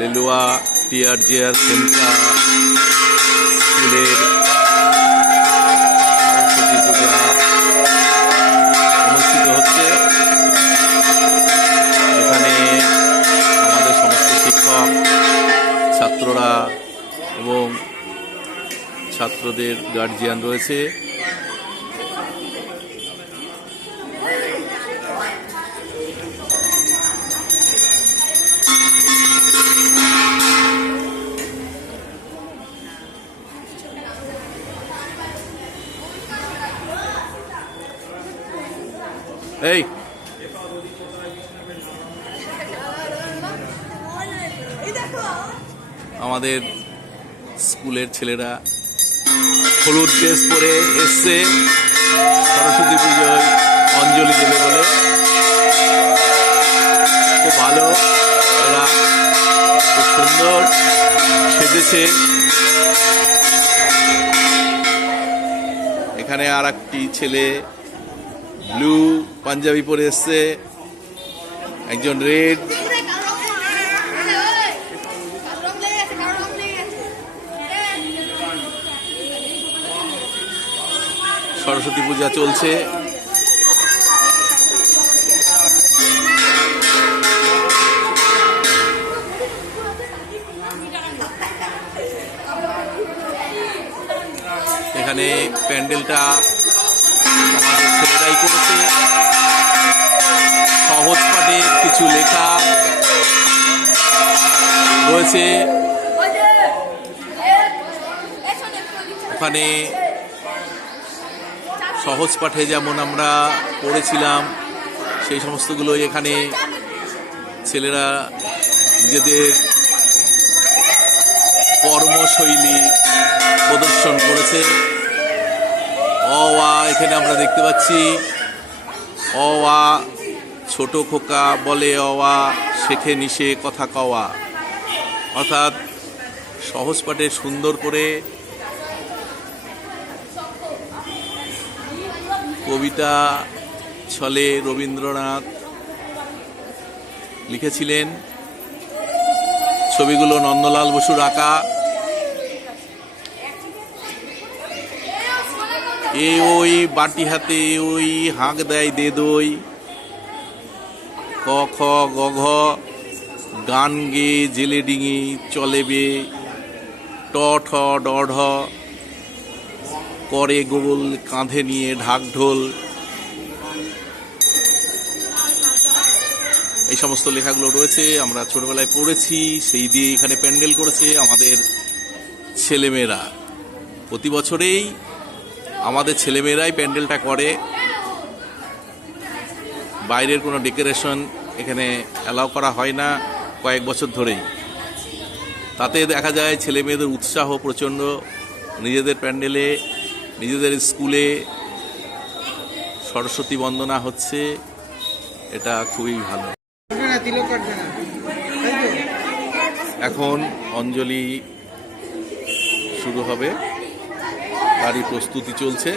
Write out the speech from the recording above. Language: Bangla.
লেলুয়া টিআরজিআর সেন্ট্রা স্কুলের সরস্বতী পূজা অনুষ্ঠিত হচ্ছে। এখানে আমাদের সমস্ত শিক্ষক, ছাত্ররা এবং ছাত্রদের গার্জিয়ান রয়েছে। এই আমাদের স্কুলের ছেলেরা হলুদ ড্রেস পরে এসছে সরস্বতী পুজোয় অঞ্জলি দেবে বলে। খুব ভালো, এরা খুব সুন্দর সেজেছে। এখানে আর একটি ছেলে ব্লু পাঞ্জাবি পরে এসছে, একজন রেড। সরস্বতী পূজা চলছে। এখানে প্যান্ডেলটা আমাদের ছেলেরাই করেছে। সহজ পাঠের কিছু লেখা রয়েছে ওখানে। সহজ পাঠে যেমন আমরা পড়েছিলাম সেই সমস্তগুলোই এখানে ছেলেরা নিজেদের কর্মশৈলী প্রদর্শন করেছে। অ আ এখানে আমরা দেখতে পাচ্ছি। অ আ ছোট খোকা বলে অ আ শেখে নিশে কথা কওয়া। অর্থাৎ সহজ পাঠে সুন্দর করে কবিতা ছলে রবীন্দ্রনাথ লিখেছিলেন। ছবিগুলো নন্দলাল বসুর আঁকা। এ ওই বাটি হাতে ওই হাঁক দেয় দে দই। ক খ গ ঘ গান গে জেলে ডিঙি চলে বে। ট ঠ ড ঢ করে গোল কাঁধে নিয়ে ঢাক ঢোল। এই সমস্ত লেখাগুলো রয়েছে, আমরা ছোটবেলায় পড়েছি, সেই দিয়ে এখানে প্যান্ডেল করেছে আমাদের ছেলেমেয়েরা। প্রতি বছরেই আমাদের ছেলেমেয়েরাই প্যান্ডেলটা করে। বাইরের কোনো ডেকোরেশন এখানে অ্যালাউ করা হয় না কয়েক বছর ধরেই। তাতে দেখা যায় ছেলে মেয়েদের উৎসাহ প্রচণ্ড। নিজেদের প্যান্ডেলে, নিজেদের স্কুলে সরস্বতী বন্দনা হচ্ছে, এটা খুবই ভালো। এখন অঞ্জলি শুরু হবে, তারই প্রস্তুতি চলছে।